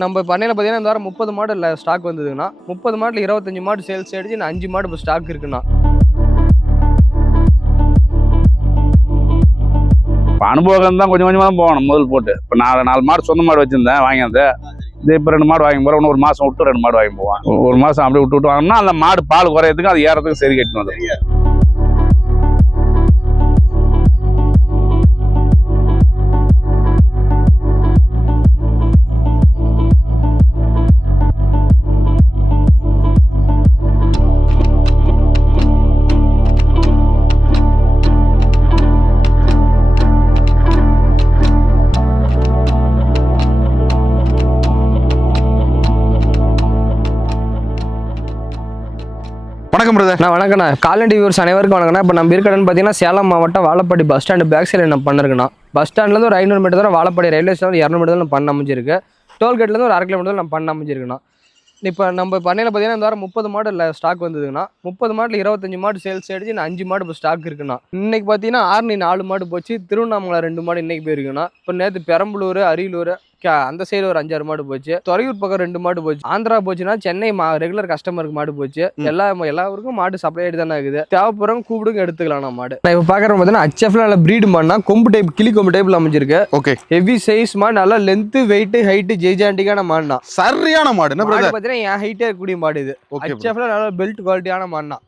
நம்ம பண்ணையில் பார்த்தீங்கன்னா இந்த வாரம் முப்பது மாடு இல்லை ஸ்டாக் வந்ததுன்னா முப்பது மாட்டில் இருபத்தஞ்சு மாடு சேல்ஸ் அடிச்சு நான் அஞ்சு மாடு இப்போ ஸ்டாக் இருக்குண்ணா. இப்போ அனுபவம் தான் கொஞ்சம் கொஞ்சமாக தான் போகணும் முதல் போட்டு. இப்போ நாலு நாலு மாடு சொந்த மாடு வச்சிருந்தேன் வாங்கினது. இது இப்போ ரெண்டு மாடு வாங்கி போகிறேன் இன்னும் ஒரு மாதம் விட்டு ரெண்டு மாடு வாங்கி போவான் ஒரு- மாதம் அப்படியே விட்டு விட்டு வாங்கினா அந்த மாடு பால் குறையிறதுக்கு அது ஏறதுக்கு சரி கட்டணும் வணக்கம் பிரதர் நான் வணக்கண்ணா காலண்டி வியூர்ஸ் அனைவருக்கும் வணக்கண்ணா இப்போ நம்ம இருக்கடன்னு பார்த்தீங்கன்னா சேலம் மாவட்டம் வாழப்பாடி பஸ் ஸ்டாண்டு பேக் சைடில் நான் பண்ணிருக்கேன் பஸ் ஸ்டாண்ட்லேருந்து ஒரு ஐநூறு மீட்டர் தான் வாழப்பாடி ரயில்வே ஸ்டேஷன் இரநூறு மீட்டர் தான் பண்ண அமைஞ்சிருக்கு. டோல்கேட்லேருந்து ஒரு அரை கிலோமீட்டர் நான் பண்ண அமைஞ்சிருக்குண்ணா. இப்போ நம்ம பண்ணையில் பார்த்தீங்கன்னா இந்த வாரம் முப்பது மாடு ஸ்டாக் வந்ததுங்கண்ணா. முப்பது மாட்டில் இருபத்தஞ்சு மாடு சேல்ஸ் அடிச்சு நான் அஞ்சு மாடு இப்போ ஸ்டாக் இருக்குண்ணா. இன்றைக்கி பார்த்தீங்கன்னா ஆர்னி நாலு மாடு போச்சு. திருவண்ணாமலை ரெண்டு மாடு இன்றைக்கி போயிருக்குண்ணா. இப்போ நேற்று பெரம்பலூர் அரியலூர் அந்த சைடு ஒரு அஞ்சாறு மாடு போச்சு. துறையூர் பக்கம் ரெண்டு மாடு போச்சு. ஆந்திரா போச்சுன்னா சென்னை மா ரெகுலர் கஸ்டமருக்கு மாடு போச்சு. எல்லா எல்லாருக்கும் மாடு சப்ளை ஆகிட்டு தானே இருக்குது தேவைப்படுறவங்க கூப்பிடுங்க எடுத்துக்கலாம் நான் மாடு. நான் இப்போ பார்க்குறேன் பார்த்தீங்கன்னா ஹச்எஃப்ல நல்ல ப்ரீடு மாடுனா கொம்பு டைப் கிளி கொம்பு டைப்ல அமைஞ்சிருக்கு. ஓகே ஹெவி சைஸ் மாடு நல்லா லென்த்து வெயிட் ஹைட்டு ஜெய்ஜாண்டிக்கான மாடுனா சரியான மாடு. பார்த்தீங்கன்னா என் ஹைட்டே இருக்கக்கூடிய மாடு இது. ஹச்எஃப்ல நல்ல பெல்ட் குவாலிட்டியான மாடுனா.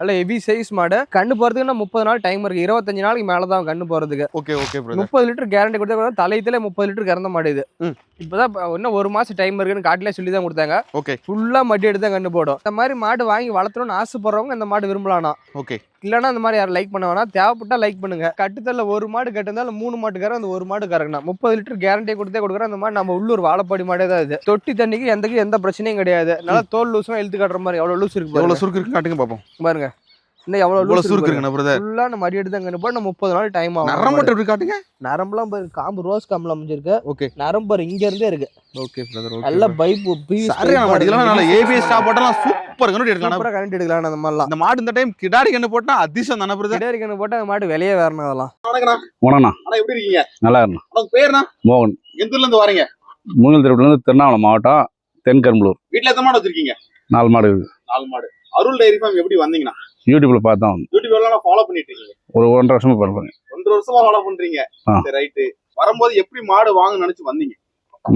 நல்ல ஹெவி சைஸ் மாடு. கண்ணு போறதுக்கு இன்னும் முப்பது நாள் டைம் இருக்கு. இருபத்தஞ்சு நாளைக்கு மேல தான் கண்ணு போறதுக்கு. ஓகே ஓகே முப்பது லிட்டர் கேரண்டி கொடுத்தா தலையத்துல முப்பது லிட்டர் கறந்த மாடு இது. இப்பதான் இப்ப இன்னும் ஒரு மாசம் டைம் இருக்குன்னு காட்டிலே சொல்லி தான் கொடுத்தாங்க ஓகே ஃபுல்லா மடி எடுத்து தான் கண்ணு போடும். இந்த மாதிரி மாடு வாங்கி வளர்த்தணும்னு ஆசைப்படுறவங்க இந்த மாடு விரும்பலாம்னா ஓகே இல்லைன்னா இந்த மாதிரி யாரும் லைக் பண்ண வேணாம். தேவைப்பட்டா லைக் பண்ணுங்க. கட்டுத்தல்ல ஒரு மாடு கட்டிருந்தாலும் மூணு மாட்டுக்கார அந்த ஒரு மாடு கறக்கணும். முப்பது லிட்டர் கேரண்டி கொடுத்தே கொடுக்குறோம் அந்த மாதிரி நம்ம உள்ளூர் வாழப்பாடி மாடே தான் இது. தொட்டி தண்ணிக்கு எந்த எந்த பிரச்சனையும் கிடையாது. நல்லா தோல் லூசும் எழுத்து காட்டுற மாதிரி. எவ்வளவு லூஸ் இருக்கு எவ்வளவு. சுருக்கு இருக்கு காட்டுங்க பாப்போம். பாருங்க. இன்னும் எவ்வளவு இவ்வளவு லூஸ் சுருக்கு இருக்கு இருக்குண்ணா பிரதர் ஃபுல்லா நம்ம மடி எடுத்து போட முப்பது நாள் டைம் ஆகும். மட்டும் எப்படி காட்டுங்க? நரம்புலாம் காம்பு ரோஸ் காம்புல அமைஞ்சிருக்கு. ஓகே நரம்பு இங்க இருந்தே இருக்கு. ஓகே பிரதர் நல்ல பைப்பு சரியான இதெல்லாம் நல்ல ஏபிஎஸ் ஸ்டாப் போட்டலாம் சூப்பர் எடுக்கலாம். சூப்பரா கரண்ட் எடுக்கலாம் அந்த மாதிரிலாம். இந்த மாடு இந்த டைம் கிடாரி கண்ணு போட்டா அதிசயம் தானே பிரதர் கிடேரி கண்ணு போட்டு அந்த மாடு வெளியே வரணும் அதெல்லாம். ஆனா எப்படி இருக்கீங்க? நல்லா இருக்கணும் பேருனா மோகன். எந்த ஊர்ல இருந்து வரீங்க? மூங்கல் திருப்பூர்லேருந்து திருவண்ணாமலை மாவட்டம் தென்கரும்பலூர். வீட்டுல எத்தனை மாடு வச்சிருக்கீங்க? நாலு மாடு நாலு மாடு. அருள் டைரி ஃபார்ம் எப்படி வந்தீங்கன்னா யூடியூப்ல பார்த்தா வந்து யூடியூப் எல்லாம் ஃபாலோ பண்ணிட்டு இருக்கீங்க ஒரு ஒன்றரை வருஷமா பண்ணுறேன் ஒன்றரை வருஷமா ஃபாலோ பண்றீங்க. சரி ரைட்டு வரும்போது எப்படி மாடு வாங்க நினைச்சு வந்தீங்க?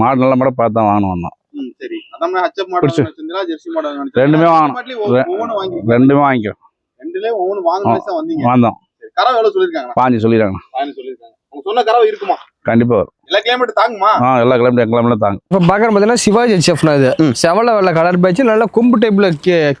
மாடு நல்ல மாடை பார்த்து வாங்கணும் வந்தோம். சரி. அதான் ஹச்சப் மாடு. வச்சிருந்தீங்களா ஜெர்சி மாடு ரெண்டுமே வாங்கணும். ரெண்டுமே வாங்கிக்கிறோம். ரெண்டுலயும் ஒவ்வொன்று வாங்க நினைச்சு வந்தீங்க. வந்தோம். சரி, கறவை எவ்வளவு சொல்லிருக்காங்க பாஞ்சு சொல்லிடுறாங்க வாங்கி சொல்லிருக்காங்க அவங்க சொன்ன கறவை இருக்குமா? கண்டிப்பாக வரும். எல்லா கிளைமேட் தாங்குமா? ஆ எல்லா தாங்க இப்போ பார்க்குற பார்த்தீங்கன்னா சிவாஜி செஃப்னா இது. செவல வெள்ளை கலர் பேச்சு நல்லா கொம்பு டைப்ல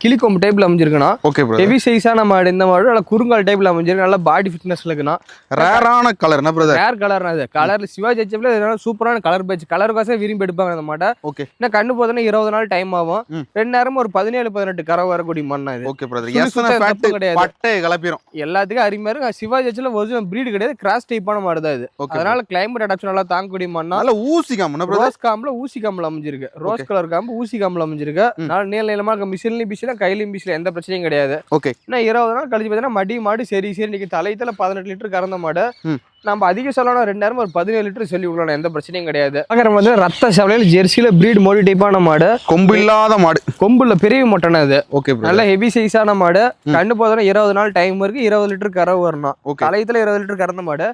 கிளி கொம்பு டைப்ல அமைஞ்சிருக்குண்ணா. ஓகே ஹெவி சைஸான மாடு இந்த மாடு நல்லா குறுங்கால் டைப்ல அமைஞ்சிருக்கு நல்லா பாடி ஃபிட்னஸ்ல இருக்குண்ணா. ரேரான கலர் என்ன பிரதர் ரேர் கலர்னா இது. கலர் சிவாஜி செஃப்ல இதனால சூப்பரான கலர் பேச்சு கலருக்காசம் விரும்பி எடுப்பாங்க அந்த மாட்டை. ஓகே இன்னும் கண்ணு போதுன்னா இருபது நாள் டைம் ஆகும். ரெண்டு நேரமும் ஒரு பதினேழு பதினெட்டு கரை வரக்கூடிய மண்ணா இது. ஓகே பிரதர் கிடையாது. பட்டை எல்லாத்துக்கும் அருமையா இருக்கு சிவாஜி செஃப்ல ஒரிஜினல் பிரீடு கிடையாது. கிராஸ் டைப்பான மாடு தான் இது. ஓகே அதனால கிளைமேட் அடாப்ஷன் நல்லா தாங்கக்கூடிய மண்ணா நல்ல என்ன பிரதர் ரோஸ் காம்புல ஊசி காம்புல அமைஞ்சிருக்கு. ரோஸ். கலர் காம்பு ஊசி காம்புல அமைஞ்சிருக்கு. ம். நாலு நீள நீளமா இருக்க மிஷின்லயும் பிசில கையிலயும் பிசில எந்த பிரச்சனையும் கிடையாது. ஓகே இன்னும் இருபது நாள் கழிச்சு பார்த்தீங்கன்னா மடி மாடு சரி சரி இன்னைக்கு தலையத்துல பதினெட்டு லிட்டர் கறந்த மாடு. நம்ம அதிக சொல்லணும் ரெண்டு நேரம் ஒரு பதினேழு லிட்டர் சொல்லி விடலாம் எந்த பிரச்சனையும் கிடையாது. பார்க்குற வந்து ரத்த சவலையில் ஜெர்சியில பிரீட் மோடி டைப்பான மாடு. கொம்பு இல்லாத மாடு. கொம்புல பெரிய மொட்டனை இது ஓகே நல்ல ஹெவி சைஸான மாடு. ம். கண்ணு போதும் இருபது நாள் டைம் இருக்கு இருபது லிட்டர் கறவை வரணும். ஓகே தலையத்துல இருபது லிட்டர் கறந்த மாடு.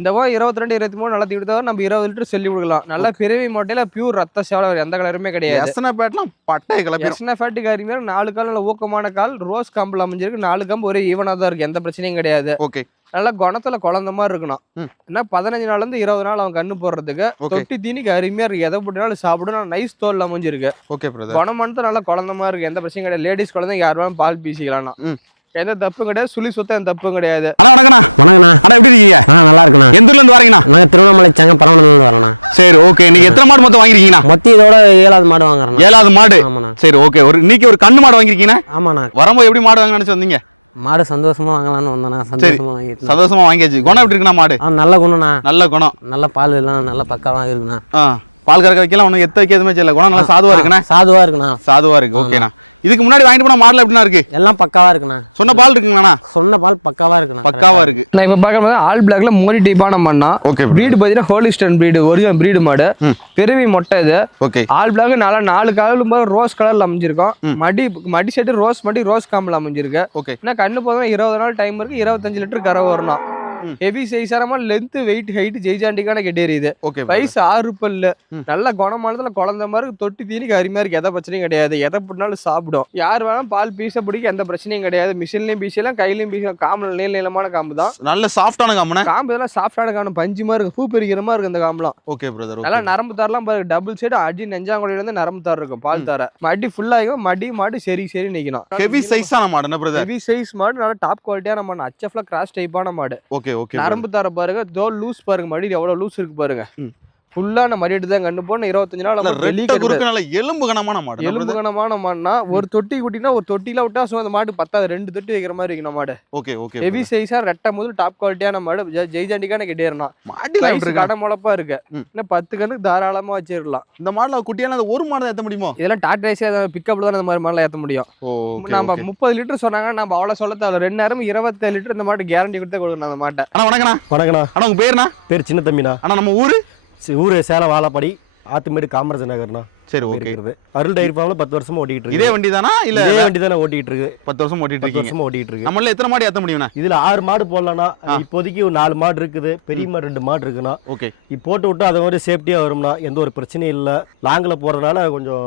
இந்த போய் இருபத்தி ரெண்டு இருபத்தி மூணு நல்லா தீவிர நம்ம இருபது லிட்டர் சொல்லி கொடுக்கலாம். நல்லா பிறவி மொட்டையில பியூர் ரத்த சேவலை. எந்த கலருமே கிடையாது. எத்தனை பேட்லாம் பட்டை கிளப்பிரும். எஸ்னா ஃபேட்டுக்கு அருமையாக நாலு கால் நல்ல ஊக்கமான கால் ரோஸ் காம்பில் அமைஞ்சிருக்கு. நாலு காம்பு ஒரே ஈவனாக தான் இருக்கு எந்த பிரச்சனையும் கிடையாது. ஓகே நல்லா குணத்துல குழந்த மாதிரி இருக்கணும். ஏன்னா பதினஞ்சு நாள்ல இருந்து இருபது நாள் அவன் கண்ணு போடுறதுக்கு. தொட்டி தீனிக்கு அருமையா இருக்கு. எதை போட்டாலும் சாப்பிடும் நைஸ் தோல் அமைஞ்சிருக்கு. ஓகே பிரதர் குணமானது நல்லா குழந்த மாதிரி இருக்கு. எந்த பிரச்சனையும் கிடையாது. லேடிஸ் குழந்தை யார் வேணாலும் பால் பீசிக்கலாம்னா. ம். எந்த தப்பும் கிடையாது. சுழி சுத்தம் எந்த தப்பும் கிடையாது. நான் இப்போ பார்க்கும்போது ஆல் பிளாக்ல மோடி டைப்பான மண்ணா ஓகே ப்ரீடு பார்த்தீங்கன்னா ஹோலிஸ்டன் ப்ரீடு ஒரிஜினல் ப்ரீடு மாடு. பெருவி மொட்டை இது. ஓகே ஆல் பிளாக் நல்லா நாலு கலரும் போது ரோஸ் கலர்ல அமைஞ்சிருக்கும். மடி மடி செட்டு ரோஸ் மடி ரோஸ் காம்பில் அமைஞ்சிருக்கு. ஓகே என்ன கண்ணு போதும் இருபது நாள் டைம் இருக்கு இருபத்தஞ்சு லிட்டர் கரை வரணும். ஹெவி சைஸாரமா லென்த் வெயிட் ஹைட் ஜெய்ஜாண்டிக்கான கெட்டேரி இது ஓகே வயசு ஆறு பல்லு. நல்ல குணமானதுல குழந்தை மாதிரி தொட்டி தீனிக்கு அருமையா இருக்கு. எதை பிரச்சனையும் கிடையாது. எதை பிடினாலும் சாப்பிடும். யார் வேணாலும் பால் பீச பிடிக்க எந்த பிரச்சனையும் கிடையாது. மிஷின்லயும் பீசலாம் கையிலயும் பீசலாம் காம்பு நீள நீளமான காம்பு தான். நல்ல சாஃப்டான காமனே காம்பு இதெல்லாம் சாஃப்டான காணும் பஞ்சு மாதிரி இருக்கு. பூ பெரிக்கிற மாதிரி இருக்கு இந்த காம்புலாம். ஓகே பிரதர் நல்லா நரம்பு தாரெல்லாம் பாருங்க. டபுள் சைடு அடி நெஞ்சாங்குடியில இருந்து நரம்பு தார் இருக்கும். பால் தார. மடி ஃபுல்லாகும் மடி மாடு சரி சரி நிக்கணும். ஹெவி சைஸான மாடு என்ன பிரதர் ஹெவி சைஸ் மாடு. நல்லா டாப் குவாலிட்டியான மாடு. அச்சஃப்ல கிராஸ் டைப்பான மாடு. ஓகே ஓகே நரம்பு தார பாருங்க. தோல் லூஸ் பாருங்க. மடி எவ்வளவு லூஸ் இருக்கு பாருங்க. ம். ஃபுல்லான மடிட்டு தான் கண்டு போன இருபத்தஞ்சு நாள் நம்ம வெளியே எலும்பு கனமான மாடு. எலும்பு? கனமான மாடுனா ஒரு தொட்டி குட்டினா ஒரு தொட்டில விட்டா சும்மா அந்த மாடு பத்தாது. ரெண்டு தொட்டி வைக்கிற மாதிரி இருக்கணும் மாடு. ஓகே ஓகே ஹெவி சைஸா ரெட்டை முதல் டாப் குவாலிட்டியான மாடு. ஜெய்ஜாண்டிக்கான மாடில வயசு இருக்கு கடை முளப்பா இருக்கு. இன்னும் பத்து கண்ணுக்கு தாராளமா வச்சிடலாம் இந்த மாடுல குட்டியான அந்த ஒரு மாடு ஏத்த முடியுமோ? இதெல்லாம் டாட் ரைஸே பிக்கப்ல தான் இந்த மாதிரி மாடலாம் ஏத்த முடியும். ஓ நம்ம முப்பது லிட்டர் சொன்னாங்க நம்ம அவ்வளவு சொல்ல தேவை ரெண்டு நேரம் இருபத்தேழு லிட்டர் இந்த மாட்டு கேரண்டி கொடுத்தே கொடுக்கணும் அந்த மாட்டை. அண்ணா வணக்கண்ணா. வணக்கண்ணா. அண்ணா உங்க பேருண்ணா பேர் சின்ன தம்பிண்ணா அண்ணா நம்ம ஊரு? ஊரு சேலம் வாழப்பாடி ஆத்துமேடு காமராஜ் நகர்ண்ணா. சரி ஓகே அருள் டைரி ஃபார்ம்ல பத்து வருஷமா ஓட்டிட்டு இருக்கு இதே வண்டி தானா இல்ல இதே வண்டி தானே ஓட்டிட்டு இருக்கு. பத்து வருஷம் ஓட்டிட்டு இருக்கீங்க. வருஷமா ஓட்டிட்டு இருக்கு. நம்மள எத்தனை மாடு ஏத்த முடியும்ண்ணா? இதுல ஆறு மாடு போடலாம்னா. இப்போதைக்கு ஒரு நாலு மாடு இருக்குது. பெரிய மாடு ரெண்டு மாடு இருக்குண்ணா. ஓகே. இப்போ போட்டு விட்டு அதை மாதிரி சேஃப்டியாக வரும்னா எந்த ஒரு பிரச்சனையும் இல்லை. லாங்கில் போகிறதுனால கொஞ்சம்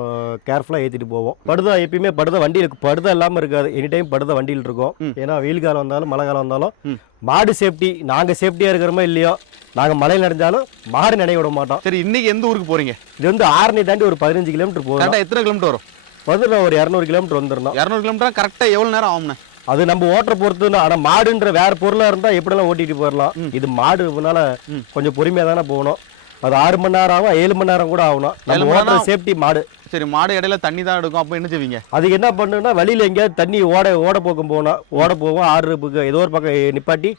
கேர்ஃபுல்லாக ஏற்றிட்டு போவோம். படுதா எப்பயுமே படுதா வண்டியில் படுதா இல்லாமல் இருக்காது. எனி டைம் படுதா வண்டியில் இருக்கும். ஏன்னா வெயில் காலம் வந்தாலும் மழை காலம் வந்தாலும். மாடு சேஃப்டி நாங்கள் சேஃப்டியாக இருக்கிறோமோ இல்லையோ நாங்கள் மழையில் நனைஞ்சாலும் மாடு நினைய விட மாட்டோம். சரி இன்னைக்கு எந்த ஊருக்கு போறீங்க? இது வந்து ஆரணி தாண்டி ஒரு பதினஞ்சு கிலோமீட்டர் போகும் எத்தனை கிலோமீட்டர் வரும்? வந்துடும் ஒரு இரநூறு கிலோமீட்டர் வந்துடணும். இரநூறு கிலோமீட்டர் கரெக்டா எவ்வளவு நேரம் ஆகும்ண்ணே அது நம்ம ஓட்டுற பொறுத்து ஆனால் மாடுன்ற வேற பொருளாக இருந்தால் எப்படிலாம் ஓட்டிட்டு போயிடலாம். இது மாடுனால. கொஞ்சம் பொறுமையாக தானே போகணும். அது ஆறு மணி நேரம் ஆகும் ஏழு மணி நேரம் கூட ஆகணும் நம்ம ஓட்டுற சேஃப்டி மாடு. சரி மாடு இடையில தண்ணி தான் எடுக்கும். அப்ப என்ன செய்வீங்க? அதுக்கு என்ன பண்ணுன்னா வெளியில் எங்கேயாவது தண்ணி ஓட ஓட போக்கம் போகணும் ஓட போவோம் ஆறு பக்கம் ஏதோ ஒரு பக்கம் நிப்பாட்டி.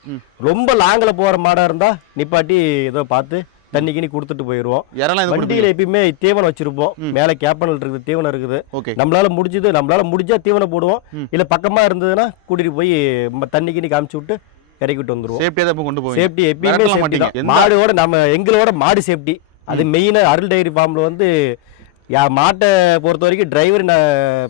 ரொம்ப லாங்கில் போகிற மாடாக இருந்தால் நிப்பாட்டி ஏதோ பார்த்து தண்ணி கிண்ணி கொடுத்துட்டு போயிடுவோம். வண்டியில் எப்பயுமே தீவனம் வச்சிருப்போம். மேலே கேப்பனல் இருக்குது தீவனம் இருக்குது. நம்மளால முடிஞ்சது நம்மளால முடிஞ்சா தீவனம் போடுவோம். இல்லை பக்கமாக இருந்ததுன்னா கூட்டிகிட்டு போய் தண்ணி கிண்ணி காமிச்சு விட்டு இறக்கிட்டு வந்துருவோம். சேஃப்டியா தான் கொண்டு போவீங்க. சேஃப்டி எப்பயுமே சேஃப்டி. தான். மாடோட நம்ம எங்களோட மாடு சேஃப்டி அது மெயினாக அருள் டைரி ஃபார்மில் வந்து யா மாட்டை பொறுத்த வரைக்கும் டிரைவர்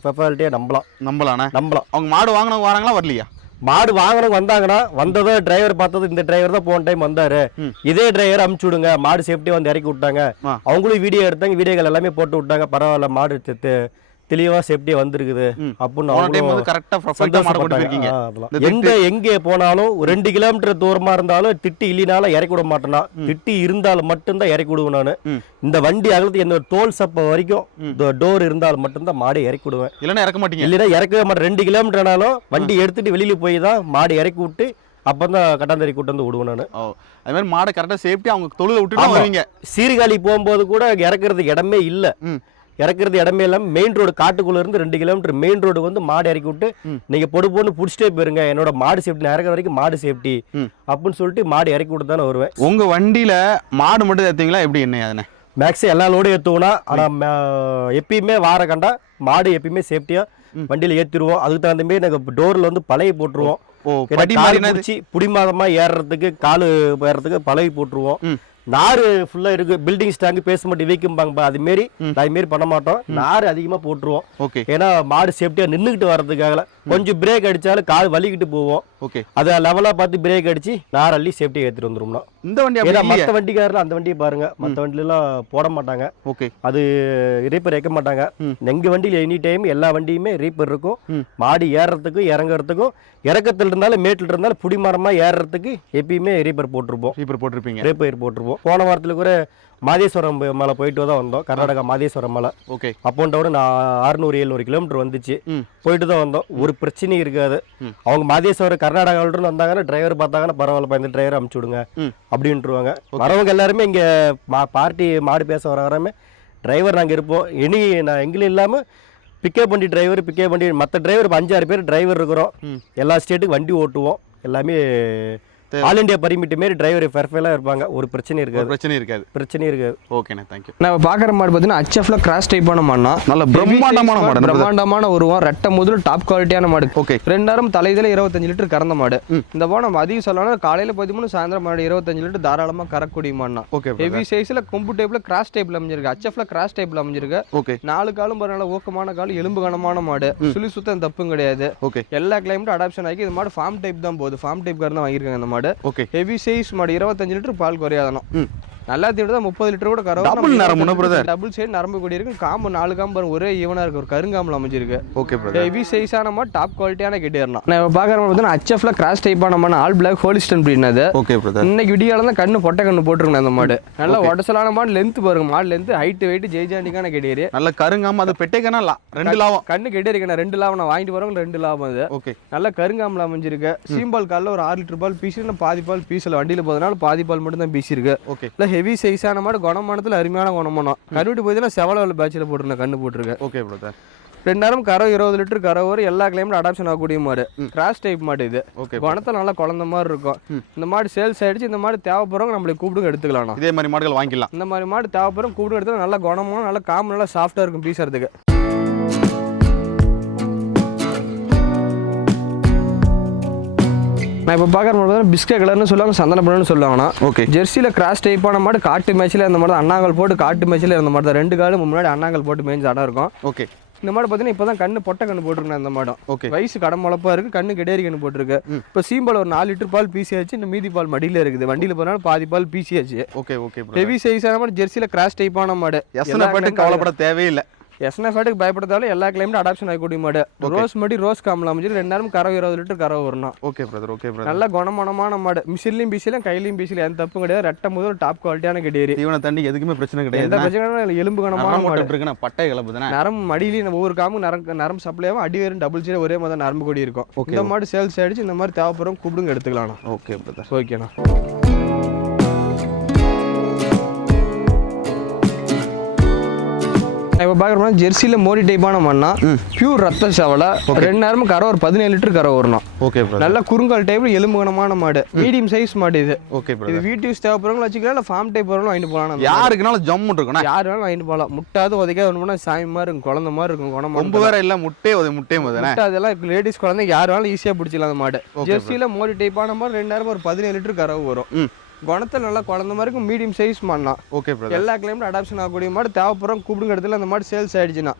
பெர்ஃபாலிட்டியாக நம்பலாம். நம்பலாண்ணே நம்பலாம். அவங்க மாடு வாங்கினவங்க வராங்களா வரலையா? மாடு வாங்கினவங்க வந்தாங்கன்னா வந்ததோ டிரைவர் பார்த்தது இந்த டிரைவர் தான் போன டைம் வந்தாரு. இதே டிரைவர் அமுச்சு விடுங்க. மாடு சேஃப்டியாக வந்து இறக்கி விட்டாங்க. அவங்களும் வீடியோ எடுத்தாங்க. வீடியோகள் எல்லாமே போட்டு விட்டாங்க. பரவாயில்ல மாடு தெளிவா சேஃப்டியாக வந்திருக்குது. அப்படின்னு எங்க எங்கே போனாலும் ரெண்டு கிலோமீட்டர் தூரமா இருந்தாலும் திட்டி இல்லினாலும் இறக்கி விட மாட்டேனா. திட்டி இருந்தாலும் மட்டும்தான் இறக்கி விடுவேன் நான். இந்த வண்டி அகலத்துக்கு எந்த தோல் சப்ப வரைக்கும். டோர் இருந்தால் மட்டும்தான் மாடை இறக்கி விடுவேன் இல்லைன்னா இறக்க மாட்டீங்க இல்லைன்னா இறக்கவே மாட்டேன் ரெண்டு கிலோமீட்டர் ஆனாலும் வண்டி எடுத்துட்டு வெளியில போய் தான் மாடு இறக்கி விட்டு அப்பதான் கட்டாந்தறி கூட்டு வந்து விடுவேன் நான் அது மாதிரி மாடு கரெக்டா சேஃப்டி அவங்க தொழுத விட்டுட்டு. வருவீங்க சீர்காழி போகும்போது கூட இறக்குறதுக்கு இடமே இல்லை. இறக்குறது இடமே இல்லாமல் மெயின் ரோடு காட்டுக்குள்ள இருந்து ரெண்டு கிலோமீட்டர் மெயின் ரோடு வந்து மாடு இறக்கி விட்டு ம். நீங்க பொடு பொண்ணு பிடிச்சிட்டே போயிருங்க. என்னோட மாடு சேஃப்டி நான் இறக்குற வரைக்கும் மாடு சேஃப்டி. அப்படின்னு சொல்லிட்டு மாடு இறக்கி விட்டு தானே வருவேன். உங்க வண்டியில மாடு மட்டும் ஏத்தீங்களா எப்படி என்ன அதுனே மேக்ஸிமம் எல்லா லோடும் ஏற்றுவோம்னா ஆனால் எப்பயுமே வார கண்டா மாடு எப்பயுமே சேஃப்டியாக. வண்டியில் ஏற்றிடுவோம் அதுக்கு தகுந்த மாதிரி நாங்கள் டோரில் வந்து பழைய போட்டுருவோம். ஓ ஏன்னா படி கால் மாதிரி என்னது பிடிச்சி புடிமாதமா ஏறுறதுக்கு காலு ஏறுறதுக்கு பழகி போட்டுருவோம். ம். நாறு ஃபுல்லா இருக்கு. பில்டிங் ஸ்டாங்கு பேஸ்மெண்ட் வைக்கும்பாங்க அது மாரி ம். அது மாரி பண்ண மாட்டோம். நாறு அதிகமா போட்டுருவோம். ஓகே. ஏன்னா மாடு சேஃப்டியா நின்றுக்கிட்டு வர்றதுக்காக கொஞ்சம் பிரேக் அடிச்சாலும் கால் வலிக்கிட்டு போவோம். ஓகே அதை லெவலா பார்த்து பிரேக் அடிச்சு நார் அள்ளி சேஃப்டியா ஏற்றிட்டு வந்துரும்னா இந்த வண்டி ஏன்னா மற்ற வண்டிக்காரில் அந்த வண்டியை பாருங்க. மற்ற வண்டியிலாம் போட மாட்டாங்க. ஓகே அது ரீப்பர் வைக்க மாட்டாங்க. எங்க வண்டியில் எனி டைம் எல்லா வண்டியுமே ரீப்பர் இருக்கும். மாடு ஏறுறதுக்கும் இறங்குறதுக்கும் இறக்கத்தில் இருந்தாலும் மேட்டில் இருந்தாலும் புடிமரமா ஏறுறதுக்கு எப்பயுமே ரீப்பர் போட்டிருப்போம். சீப்பர் போட்டிருப்பீங்க. ரீப்பர் போட்டிருப்போம். போன வாரத்தில் கூட மாதேஸ்வரம் மலை போயிட்டு தான் வந்தோம் கர்நாடகா மாதேஸ்வரம் மலை ஓகே அப்போன்றோட நான் அறுநூறு எழுநூறு கிலோமீட்டர் வந்துச்சு. போயிட்டு தான் வந்தோம் ஒரு பிரச்சனையும் இருக்காது. அவங்க மாதேஸ்வரம் கர்நாடகாவிலிருந்து வந்தாங்கன்னா டிரைவர் பார்த்தாங்கன்னா பரவாயில்லப்பா இந்த டிரைவர் அமுச்சு விடுங்க. அப்படின்ட்டுருவாங்க. வரவங்க எல்லாருமே இங்கே மா பார்ட்டி மாடு பேச வரவராமே டிரைவர் நாங்கள் இருப்போம் இனி நான் எங்களும் இல்லாமல் பிக்கப் பண்ணி டிரைவர் பிக்கப் பண்ணி மற்ற டிரைவர் அஞ்சாறு பேர் டிரைவர் இருக்கிறோம். எல்லா ஸ்டேட்டுக்கு வண்டி ஓட்டுவோம் எல்லாமே. ஆல் இந்தியா பரிமிட்டு மாரி டிரைவர் பெர்ஃபெக்டாக இருப்பாங்க. ஒரு பிரச்சனை ஒரு இருக்காது. பிரச்சனை இருக்காது. பிரச்சனை இருக்காது ஓகேண்ணே தேங்க்யூ நம்ம பார்க்குற மாடு பார்த்தீங்கன்னா ஹச்எஃப்ல கிராஸ் டைப்பான மாடுனா நல்ல பிரம்மாண்டமான மாடு. பிரம்மாண்டமான உருவம் ரெட்டை முதல் டாப் குவாலிட்டியான மாடு. ஓகே ரெண்டாயிரம் தலையில இருபத்தஞ்சு லிட்டர் கறந்த மாடு. இந்த போன நம்ம அதிகம் சொல்லணும் காலையில பதிமூணு சாயந்தரம் மாடு இருபத்தஞ்சு லிட்டர் தாராளமா கறக்கூடிய மாடுனா. ஓகே ஹெவி சைஸ்ல கொம்பு டைப்ல கிராஸ் டைப்ல அமைஞ்சிருக்கு. ஹச்எஃப்ல கிராஸ் டைப்ல அமைஞ்சிருக்கு. ஓகே நாலு காலும் பரவாயில்ல ஊக்கமான கால் எலும்பு கனமான மாடு. சுழி சுத்தம் தப்பும் கிடையாது. ஓகே எல்லா கிளைமேட்டும் அடாப்ஷன் ஆகி இந்த மாடு ஃபார்ம் டைப் தான் போகுது. ஃபார்ம் டைப் தான் வாங்கியிருக்காங்க இந்த மாடு. ஓகே ஹெவி சைஸ் மாடு. இருபத்தஞ்சு லிட்டர் பால் குறையாதனம். நல்லா தீவிர தான். முப்பது லிட்டர் கூட கறவை Double நரம்புனா brother? டபுள் சைடு நரம்பு கூடி இருக்கு. காம்பு நாலு காம்பு ஒரே ஈவனா இருக்கு. ஒரு கருங்காம்புல அமைஞ்சிருக்கு. ஓகே பிரதர் ஹெவி சைஸான மாதிரி டாப் குவாலிட்டியான கெட்டியர்னா நான் பார்க்குற பார்த்தீங்கன்னா ஹச்எஃப்ல கிராஸ் டைப்பான மாடு ஆல் பிளாக் ஹோலிஸ்டன் பிரீட் அது. ஓகே பிரதர் இன்னைக்கு விடியால தான் கண்ணு பொட்டை கண்ணு போட்டுருக்கணும் அந்த மாடு. நல்லா உடசலான மாடு லென்த் பாருங்க. மாடு லென்த் ஹைட் வெயிட் ஜெய்ஜாண்டிக்கான கெடியர் நல்ல கருங்காம அது பெட்டைக்கான ரெண்டு லாபம். கண்ணு கெட்டியிருக்கேன் ரெண்டு லாபம். நான் வாங்கிட்டு வரவங்க ரெண்டு லாபம் அது. ஓகே நல்ல கருங்காம்புல அமைஞ்சிருக்கு. சீம்பால் காலில் ஒரு ஆறு லிட்டர் பால் பீசி பாதி பால் பீஸில் வண்டியில் போதனால பாதி பால் மட்டும் தான் பீசிருக்கு ஓகே இல்லை ஹெவி சைஸான மாடு குணமானத்தில் அருமையான குணமானம் கருவிட்டு போய் செவல பேட்சில் போட்டுருந்தேன் கண்ணு போட்டிருக்கு ஓகே பிரதர் ரெண்டாயிரம் கரை இருபது லிட்டர் கரை வரும் எல்லா கிளைமேட் அடாப்ஷன் ஆகக்கூடிய மாடு. கிராஸ் டைப் மாடு இது. ஓகே குணத்தை நல்லா குழந்த மாதிரி இருக்கும். இந்த மாடு சேல்ஸ் ஆயிடுச்சு இந்த மாடு தேவைப்படுறவங்க நம்மளுக்கு கூப்பிடுங்க எடுத்துக்கலாம் இதே மாதிரி மாடுகள் வாங்கிக்கலாம் இந்த மாதிரி மாடு தேவைப்படுறவங்க கூப்பிட்டு எடுத்து நல்லா குணமான நல்லா காம்பு நல்லா சாஃப்டாக இருக்கும் பீசறதுக்கு. நான் இப்போ பார்க்குற மாடு பிஸ்கட் கலர்னு சொல்லுவாங்க சந்தன பழம்னு சொல்லுவாங்கண்ணா. ஓகே. ஜெர்சியில் கிராஸ் டைப்பான மாடு காட்டு மேட்ச்சில் இருந்த மாதிரி தான் அண்ணாங்கல் போட்டு காட்டு மேட்ச்சில் இருந்த மாதிரி தான் ரெண்டு காலும் முன்னாடி அண்ணாங்கல் போட்டு மேய்ஞ்சு அடம் இருக்கும். ஓகே. இந்த மாடு பார்த்தீங்கன்னா இப்போ தான் கண்ணு பொட்டை கண்ணு போட்டிருக்கேன் இந்த மாடம். ஓகே. வயசு கடமுளப்பா இருக்கு கண்ணு கெடேரி கண்ணு போட்டிருக்கு. இப்போ சீம்பால் ஒரு நாலு லிட்டர் பால் பீசியாச்சு இந்த மீதி பால் மடியில் இருக்குது. வண்டியில் போனாலும் பாதி பால் பீசியாச்சு. ஓகே ஓகே பிரதர் ஹெவி சைஸான மாடு ஜெர்சியில் கிராஸ் டைப்பான மாடு. கவலைப்பட தேவையில்லை. எஸ்என்எஃப்க்கு பயப்படுறதால எல்லா கிளைமேட்டும் அடாப்ஷன் ஆகக்கூடிய மாடு. ரோஸ் மடி ரோஸ் காமில் அமைஞ்சு ரெண்டாயிரம் கறவை இருபது லிட்டர் கறவை வரணும். ஓகே பிரதர் ஓகே பிரதர் நல்ல குணமானமான மாடு. மிஷின்லையும் பீசிலையும் கையிலையும் பீசிலையும் எந்த தப்பும் கிடையாது. ரெட்டை முதல் டாப் குவாலிட்டியான கெடேரி தீவன தண்ணி எதுக்குமே பிரச்சனை எந்த கிடையாது பிரச்சனையும் இல்லை, எலும்பு நரம் மாடு. இருக்குண்ணா பட்டை கிளப்பு தானே நரம் மடியிலையும் ஒவ்வொரு காமும் நரம் நரம் சப்ளையாகவும் அடி வேறும் டபுள் சீட ஒரே மாதிரி நரம்பு கொடி இருக்கும். இந்த மாடு சேல்ஸ் ஆயிடுச்சு. இந்த மாதிரி தேவைப்படுறோம் கூப்பிடுங்க எடுத்துக்கலாம் ஓகே பிரதர் ஓகேண்ணா இப்போ பார்க்குறோம்னா ஜெர்சியில் மோடி டைப்பான மண்ணா பியூர் ரத்த சவலை ரெண்டு நேரமும் கரை ஒரு பதினேழு லிட்டர் கரை வரணும் ஓகே நல்ல குறுங்கால் டைப்பில் எலும்புகனமான மாடு. மீடியம் சைஸ் மாடு இது. ஓகே இது வீட்டு யூஸ் தேவைப்படுறவங்களும் வச்சுக்கலாம் இல்லை ஃபார்ம் டைப் வரவங்களும் வாங்கிட்டு போகலாம் யாருக்குனாலும் ஜம்முன்னு இருக்குண்ணா யார் வேணாலும் வாங்கிட்டு போகலாம். முட்டாது உதைக்காது ஒன்று சாமி மாதிரி இருக்கும் குழந்த மாதிரி இருக்கும் குணமா ரொம்ப வேற இல்ல முட்டே ஒரு முட்டே முட்டை அதெல்லாம் லேடிஸ் குழந்தை யார் வேணாலும் ஈஸியாக பிடிச்சிக்கலாம் அந்த மாடு. ஜெர்சியில் மோடி டைப்பான மாதிரி ரெண்டாயிரம் ஒரு பதினேழு லிட்டர் கறவு வரும். குணத்தில் நல்லா குழந்த மாதிரி இருக்கும். மீடியம் சைஸ் மண்ணா. ஓகே எல்லா கிளைமேட் அடாப்ஷன் ஆகக்கூடிய மாடு தேவைப்படுறோம் கூப்பிடுங்க இடத்துல அந்த மாடு சேல்ஸ் ஆயிடுச்சுன்னா.